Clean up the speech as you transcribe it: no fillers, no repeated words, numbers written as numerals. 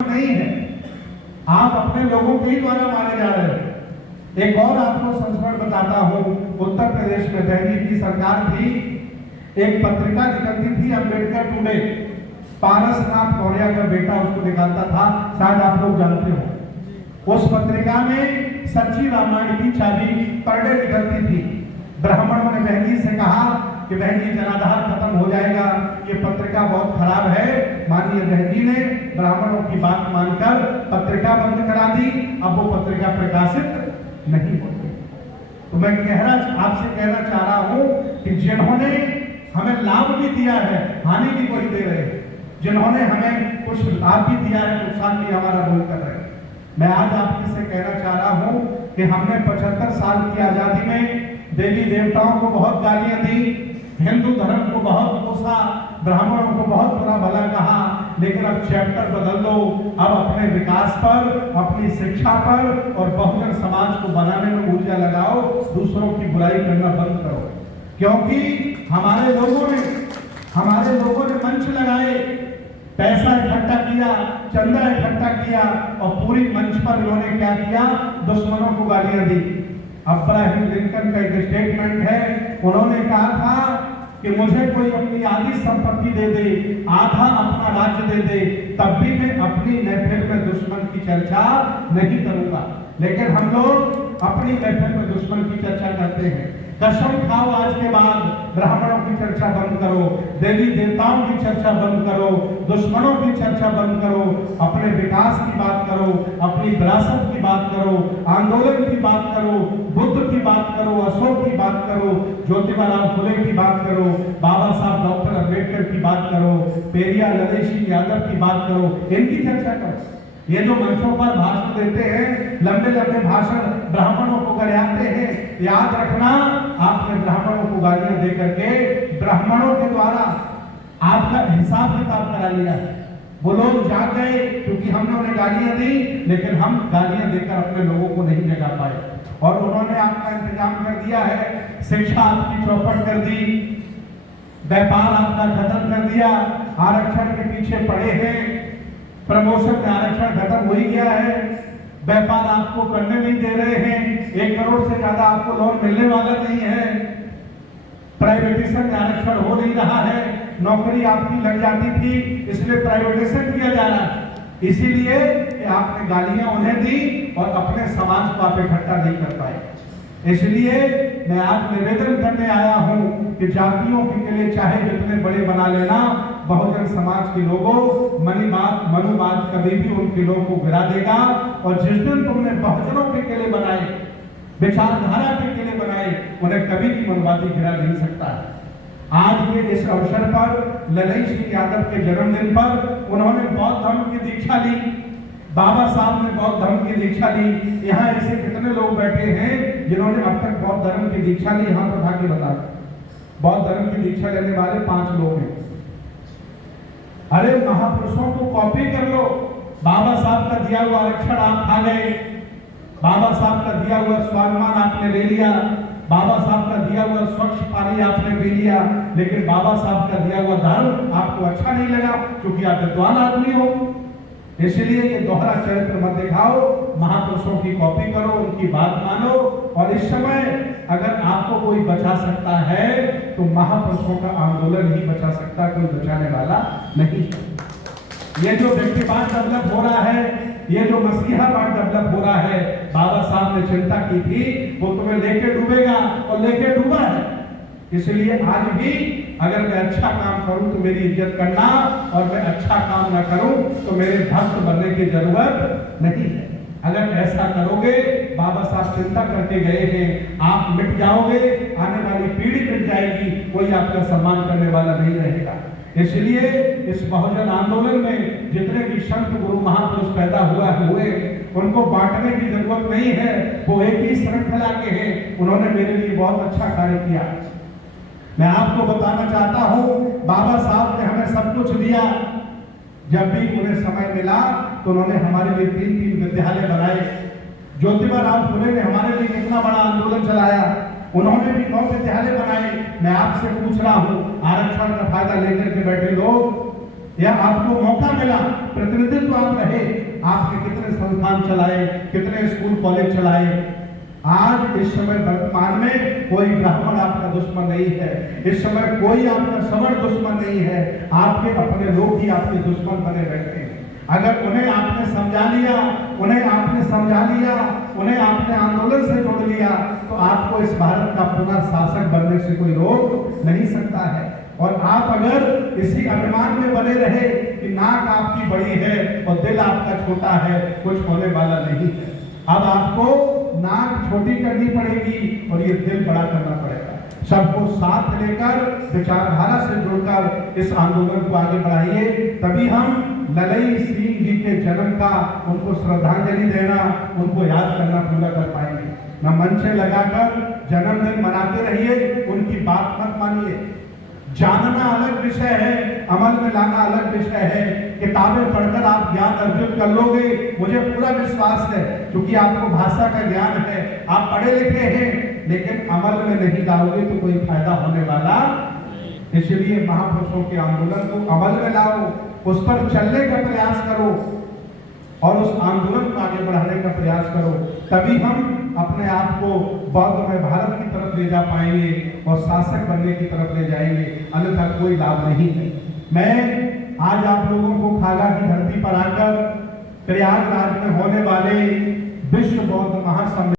नहीं है, आप अपने लोगों के ही द्वारा मारे जा रहे हैं। एक और आपको संस्मरण बताता हूं, उत्तर प्रदेश में दिल्ली की सरकार थी, एक पत्रिका निकलती थी अम्बेडकर टुडे, पारसनाथ मौर्य का बेटा उसको निकालता था, शायद आप लोग जानते हो। उस पत्रिका में सच्ची रामायण की चाबी पर डे निकलती थी। ब्राह्मणों ने बहन जी से कहा कि बहन जी जनाधार खत्म हो जाएगा, ये पत्रिका बहुत खराब है। माननीय बहन जी ने ब्राह्मणों की बात मानकर पत्रिका बंद करा दी। अब वो पत्रिका प्रकाशित नहीं होती। तो मैं आपसे कहना चाह रहा हूं कि जिन्होंने हमें लाभ भी दिया है, हानि भी वही दे रहे हैं। जिन्होंने हमें कुछ लाभ भी दिया है, नुकसान भी हमारा वही कर रहे हैं। मैं आज आपसे से कहना चाह रहा हूं कि हमने 75 साल की आजादी में देवी देवताओं को बहुत गालियां दी, हिंदू धर्म को बहुत कोसा, ब्राह्मणों को बहुत बुरा भला कहा, लेकिन अब चैप्टर बदल दो। अब अपने विकास पर, अपनी शिक्षा पर और बहुजन समाज को बनाने में ऊर्जा लगाओ, दूसरों की बुराई करना बंद करो। क्योंकि हमारे लोगों ने मंच लगाए, पैसा इकट्ठा किया, चंदा इकट्ठा किया और पूरी मंच पर इन्होंने क्या किया, दुश्मनों को गालियां दी। अब्राहम लिंकन का एक स्टेटमेंट है, उन्होंने कहा था कि मुझे कोई अपनी आधी संपत्ति दे दे, आधा अपना राज्य दे दे, तब भी मैं अपनी महफिल में दुश्मन की चर्चा नहीं करूंगा। लेकिन हम लोग अपनी महफिल में दुश्मन की चर्चा करते हैं। कसम खाओ आज के बाद ब्राह्मणों की चर्चा बंद करो, देवी देवताओं की चर्चा बंद करो, दुश्मनों की चर्चा बंद करो, अपने विकास की बात करो, अपनी विरासत की बात करो, आंदोलन की बात करो, बुद्ध की बात करो, अशोक की बात करो, ज्योतिबा फुले की बात करो, बाबा साहब डॉक्टर अम्बेडकर की बात करो, पेरियार ललित सिंह यादव की बात करो, इनकी चर्चा करो। ये जो मंचों पर भाषण देते हैं, लंबे लंबे भाषण ब्राह्मणों को गरियाते हैं, याद रखना आपने ब्राह्मणों को गालियां दे करके ब्राह्मणों के द्वारा आपका हिसाब किताब करा लिया है। वो लोग जाग गए क्योंकि हमने उन्हें गालियां दी, लेकिन हम गालियां देकर अपने लोगों को नहीं जगा पाए और उन्होंने आपका इंतजाम कर दिया है। शिक्षा आपकी चौपट कर दी, व्यापार आपका खत्म कर दिया, आरक्षण के पीछे पड़े हैं, प्रमोशन में आरक्षण खत्म हो ही गया है, व्यापार आपको करने नहीं दे रहे हैं, 1 करोड़ से ज्यादा आपको लोन मिलने वाला नहीं है, प्राइवेटेशन में आरक्षण हो नहीं रहा है, नौकरी आपकी लग जाती थी इसलिए प्राइवेटेशन किया जा रहा है। इसीलिए कि आपने गालियां उन्हें दी और अपने समाज को आप इकट्ठा नहीं कर पाए। इसलिए मैं आज निवेदन करने आया हूं कि जातियों के लिए चाहे जितने बड़े बना लेना, बहुजन समाज के लोगों मनुवाद कभी भी उनके लोगों को गिरा देगा। और जिस दिन तुमने बहुजनों के लिए बनाए, विचारधारा के लिए बनाए, उन्हें कभी भी मनुवादी गिरा नहीं सकता। आज के इस अवसर पर ललित सिंह यादव के जन्मदिन पर उन्होंने बौद्ध धर्म की दीक्षा ली, बाबा साहब ने बौद्ध धर्म की दीक्षा ली। यहाँ ऐसे कितने लोग बैठे हैं जिन्होंने अब तक बौद्ध धर्म की दीक्षा ली? यहाँ पर भाग्य बता, बौद्ध धर्म की दीक्षा लेने वाले 5 लोग हैं। अरे महापुरुषों को कॉपी कर लो, बाबा साहब का दिया हुआ आरक्षण आप खा गए, बाबा साहब का दिया हुआ स्वाभिमान आपने ले लिया, बाबा साहब का दिया हुआ स्वच्छ पानी आपने पी लिया, लेकिन बाबा साहब का दिया हुआ धर्म आपको अच्छा नहीं लगा क्योंकि आप विद्वान आदमी हो। इसलिए ये दोहरा चरित्र मत दिखाओ, महापुरुषों की कॉपी करो, उनकी बात मानो। और इस समय अगर आपको कोई बचा सकता है तो महापुरुषों का आंदोलन ही बचा सकता, कोई बचाने वाला नहीं। ये जो व्यक्तिवाद डेवलप हो रहा है, ये जो मसीहावाद डेवलप हो रहा है, बाबा साहब ने चिंता की थी, वो तुम्हें लेके डूबेगा और लेके डूबा है। इसलिए आज भी अगर मैं अच्छा काम करूं तो मेरी इज्जत करना, और मैं अच्छा काम ना करूं तो मेरे भक्त बनने की जरूरत नहीं है। अगर ऐसा करोगे, बाबा साहब चिंता करके गए हैं, आप मिट जाओगे, आने वाली पीढ़ी मिट जाएगी, कोई आपका सम्मान करने वाला नहीं रहेगा। इसलिए इस बहुजन आंदोलन में जितने भी संत गुरु महापुरुष पैदा हुए उनको बांटने की जरूरत नहीं है, वो एक ही श्रृंखला के हैं। उन्होंने मेरे लिए बहुत अच्छा कार्य किया। मैं आपको बताना चाहता हूं, बाबा साहब ने हमें सब कुछ दिया। जब भी उन्हें समय मिला तो उन्होंने हमारे लिए 3 विद्यालय बनाए। ज्योतिबा फुले ने हमारे लिए कितना बड़ा आंदोलन चलाया, उन्होंने भी 9 विद्यालय बनाए। मैं आपसे पूछ रहा हूं, आरक्षण का फायदा लेकर के बैठे लोग या आपको मौका मिला, प्रतिनिधित्व आप रहे, आपने कितने संस्थान चलाए, कितने स्कूल कॉलेज चलाए। आज इस समय वर्तमान में कोई ब्राह्मण आपका दुश्मन नहीं है, इस समय कोई आपका सवर्ण दुश्मन नहीं है, आपके अपने लोग ही आपके दुश्मन बने बैठे हैं। अगर उन्हें आपने समझा लिया, उन्हें आपने आंदोलन से जोड़ लिया, तो आपको इस भारत का पुनः शासक बनने से कोई रोक नहीं सकता है। और आप अगर इसी अभिमान में बने रहे कि नाक आपकी बड़ी है और दिल आपका छोटा है, कुछ होने वाला नहीं है। अब आपको नाक छोटी करनी पड़ेगी और ये दिल बड़ा करना पड़ेगा। सबको साथ लेकर, विचारधारा से जुड़कर इस आंदोलन को आगे बढ़ाइए, तभी हम ललई सिंह जी के जन्म का उनको श्रद्धांजलि देना, उनको याद करना पूरा कर पाएंगे। न मंच लगाकर जन्मदिन मनाते रहिए, उनकी बात मत मानिए। जानना अलग विषय है, अमल में लाना अलग विषय है। किताबें पढ़कर आप ज्ञान अर्जित कर लोगे, मुझे पूरा विश्वास है, क्योंकि आपको भाषा का ज्ञान है, आप पढ़े लिखे हैं, लेकिन अमल में नहीं लाओगे तो कोई फायदा होने वाला। इसलिए महापुरुषों के आंदोलन को अमल में लाओ, उस पर चलने का प्रयास करो और उस आंदोलन को आगे बढ़ाने का प्रयास करो, तभी हम अपने आप को बौद्ध में भारत की तरफ ले जा पाएंगे और शासक बनने की तरफ ले जाएंगे, अन्यथा कोई लाभ नहीं है। मैं आज आप लोगों को खागा की धरती पर आकर प्रयागराज में होने वाले विश्व बौद्ध महासम्मेलन